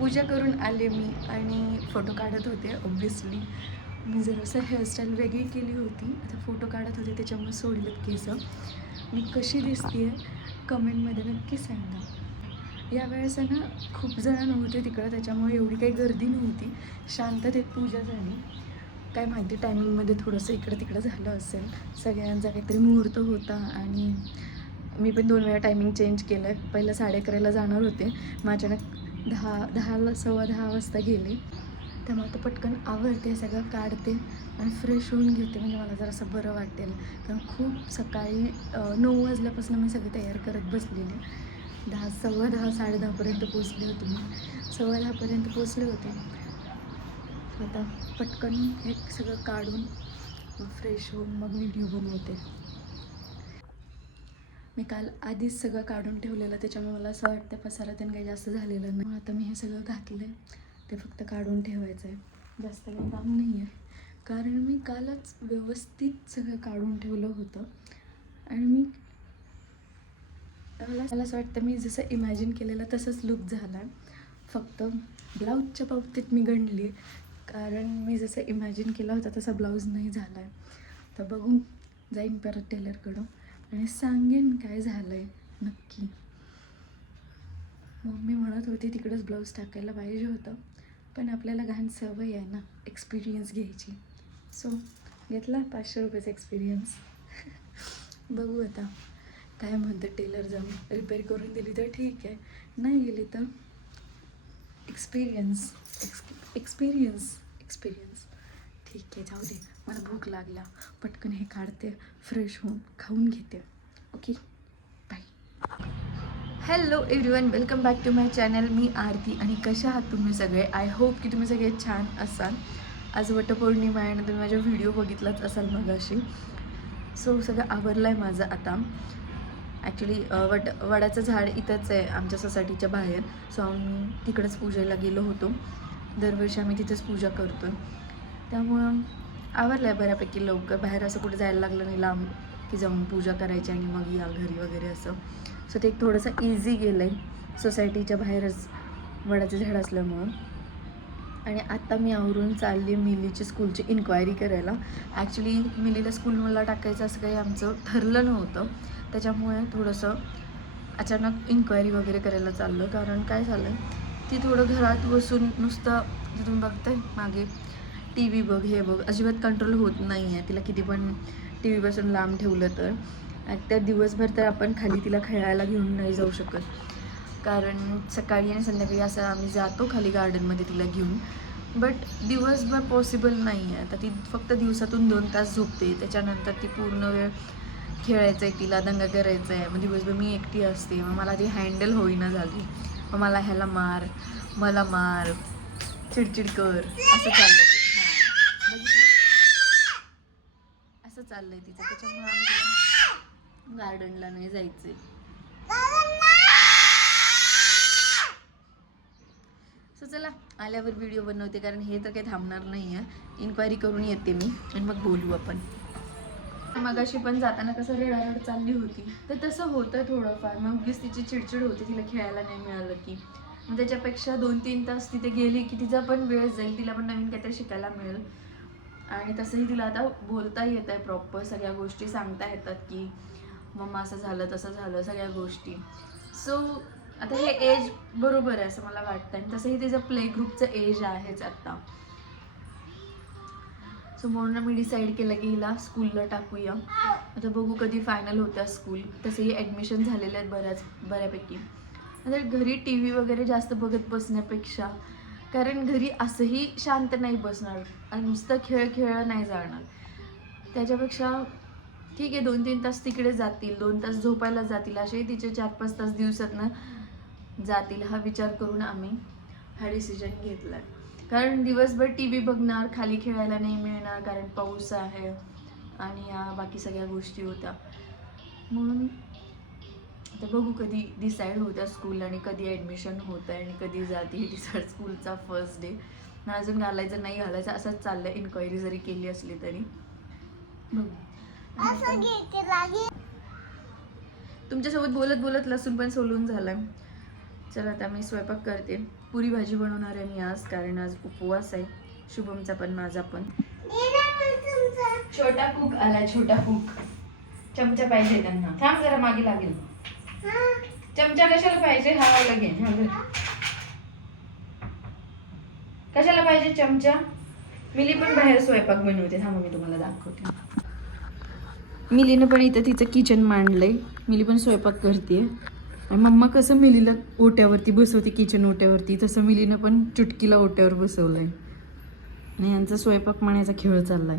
पूजा करून आले मी आणि फोटो काढत होते. ऑब्वियसली मी जरासं हेअरस्टाईल वेगळी केली होती. आता फोटो काढत होते त्याच्यामुळे सोडलेत केस. मी कशी दिसते कमेंटमध्ये नक्की सांगा. यावेळेस ना खूप जण नव्हते तिकडं, त्याच्यामुळे एवढी काही गर्दी नव्हती. शांततेत पूजा झाली. काय माहिती टायमिंगमध्ये थोडंसं इकडं तिकडं झालं असेल. सगळ्यांचा काहीतरी मुहूर्त होता आणि मी पण 2 वेळा टायमिंग चेंज केलं आहे. पहिलं 11:30ला जाणार होते, मग अचानक 10:10 10:15 वाजता गेले. त्यामुळे आता पटकन आवरते, सगळं काढते आणि फ्रेश होऊन घेते, म्हणजे मला जरासं बरं वाटेल. कारण खूप सकाळी 9 वाजल्यापासून मी सगळी तयार करत बसलेली. 10 10:15 10:30पर्यंत पोचले होते मी. 10:15पर्यंत पोचले होते. आता पटकन हे सगळं काढून फ्रेश होऊन मग व्हिडिओ बनवते. मी काल आधीच सगळं काढून ठेवलेलं, त्याच्यामुळे मला असं वाटतं पसारा त्यानं काही जास्त झालेलं नाही. आता मी हे सगळं घातलं आहे, ते फक्त काढून ठेवायचं आहे. जास्त काही काम नाही आहे, कारण मी कालच व्यवस्थित सगळं काढून ठेवलं होतं. आणि मला असं वाटतं मी जसं इमॅजिन केलेलं तसंच लुक झाला आहे. फक्त ब्लाऊजच्या बाबतीत मी गणली, कारण मी जसं इमॅजिन केलं होतं तसा ब्लाऊज नाही झाला आहे. तर बघू, जाईन परत टेलरकडं आणि सांगेन काय झालं आहे नक्की. मम्मी म्हणत होती तिकडंच ब्लाऊज टाकायला पाहिजे होतं, पण आपल्याला घाण सवय आहे ना एक्सपिरियन्स घ्यायची. सो घेतला 500 रुपयाचा एक्सपिरियन्स. बघू आता काय म्हणतं टेलर. जाऊन रिपेअर करून दिली तर ठीक आहे, नाही गेली तर एक्सपिरियन्स. ठीक आहे, जाऊ दे. मला भूक लागला, पटकन हे काढते, फ्रेश होऊन खाऊन घेते. Okay, bye. Hello everyone, welcome back to my channel. मी आरती आणि कशा आहात तुम्ही सगळे? आय होप की तुम्ही सगळे छान असाल. आज वटपौर्णिमा आहे आणि तुम्ही माझा व्हिडिओ बघितलाच असाल मगाशी. सो सगळं आवरलं आहे माझं आता. ॲक्च्युली वडाचं झाड इथंच आहे आमच्या सोसायटीच्या बाहेर. सो आम्ही तिकडेच पूजेला गेलो होतो. दरवर्षी आम्ही तिथेच पूजा करतो, त्यामुळं आवरलं आहे बऱ्यापैकी लवकर. बाहेर असं कुठे जायला लागलं नाही लांब की जाऊन पूजा करायची आणि मग या घरी वगैरे असं. सो ते एक थोडंसं इझी गेलं आहे, सोसायटीच्या बाहेरच वडाचं झाड असल्यामुळं. आणि आत्ता मी आवरून चालली मिलीची स्कूलची इन्क्वायरी करायला. ॲक्च्युली मिलीला स्कूलला टाकायचं असं काही आमचं ठरलं नव्हतं, त्याच्यामुळे थोडंसं अचानक इन्क्वायरी वगैरे करायला चाललं. कारण काय झालं, ती थोडं घरात बसून नुसतं तुम्ही बघताय मागे टी व्ही बघ हे बघ, अजिबात कंट्रोल होत नाही आहे. तिला किती पण टी व्हीपासून लांब ठेवलं तर त्या दिवसभर तर आपण खाली तिला खेळायला घेऊन नाही जाऊ शकत, कारण सकाळी आणि संध्याकाळी असं आम्ही जातो खाली गार्डनमध्ये तिला घेऊन. बट दिवसभर पॉसिबल नाही आहे. आता ती फक्त दिवसातून 2 तास झोपते, त्याच्यानंतर ती पूर्ण वेळ खेळायचं आहे, तिला दंगा करायचं आहे. मग दिवसभर मी एकटी असते, मग मला ती हँडल होईना झाली. मग मला ह्याला मार, मला मार, चिडचिड कर, असं चाललं. हां बघितलं, असं चाललं आहे तिचं. त्याच्यामुळे आम्ही तिला गार्डनला नाही जायचं आहे. सो चला आल्यावर व्हिडिओ बनवते, कारण हे तर काही थांबणार नाही आहे. इन्क्वायरी करून येते मी आणि मग बोलू आपण. मगाशी पण जाताना कसं रडारड चालली होती, तर तसं होतं थोडंफार. मग उगीच तिची चिडचिड होती तिला खेळायला नाही मिळालं की. मग त्याच्यापेक्षा 2-3 तास तिथे गेली की तिचा पण वेळ जाईल, तिला पण नवीन काहीतरी शिकायला मिळेल. आणि तसंही तिला आता बोलता येत आहे प्रॉपर, सगळ्या गोष्टी सांगता येतात की मम्मा असं झालं तसं झालं, सगळ्या गोष्टी. सो आता हे एज बरोबर आहे असं मला वाटतं. आणि तसंही तिचं प्ले ग्रुपचं एज आहेच आत्ता. सो म्हणून मी डिसाईड केलं की हिला स्कूलला टाकूया. आता बघू कधी फायनल होत्या स्कूल. तसेही ॲडमिशन झालेले आहेत बऱ्यापैकी. म्हणजे घरी टी व्ही वगैरे जास्त बघत बसण्यापेक्षा, कारण घरी असंही शांत नाही बसणार आणि नुसतं खेळ नाही जाणार. त्याच्यापेक्षा ठीक आहे 2-3 तास तिकडे जातील, 2 तास झोपायला जातील, असेही तिचे 4-5 तास दिवसातनं जातील. हा विचार करून आम्ही हा डिसिजन घेतला आहे. कारण दिवसभर टी व्ही बघणार, खाली खेळायला नाही मिळणार कारण पाऊस आहे आणि या बाकी सगळ्या गोष्टी होत्या. म्हणून आता बघू कधी डिसाईड होत्या स्कूल आणि कधी ॲडमिशन होतं आहे आणि कधी जाते तिचा स्कूलचा फर्स्ट डे. अजून घालायचं नाही घालायचं असंच चाललं आहे, इन्क्वायरी जरी केली असली तरी. बघू. तुमच्यासोबत बोलत बोलत लसूण पण सोलून झालं. चला आता मी स्वयंपाक करते पुरी भाजी बनवणार आहे मी आज, कारण आज उपवास आहे शुभमचा पण माझा पण. छोटा कुक आला, छोटा कुक. चमचा पाहिजे त्यांना. थांब जरा मागे लागेल. चमचा कशाला पाहिजे? हा लगेच. कशाला पाहिजे चमचा? मिली पण बाहेर स्वयंपाक बनवते. थांबा मी तुम्हाला दाखवते. मिलीनं पण इथं तिचं किचन मांडलंय. मिली पण स्वयंपाक करते. मम्मा कसं मिलीला ओट्यावरती बसवते, किचन ओट्यावरती, तसं मिलीनं पण चुटकीला ओट्यावर बसवलंय. आणि यांचा स्वयंपाक माण्याचा खेळ चाललाय.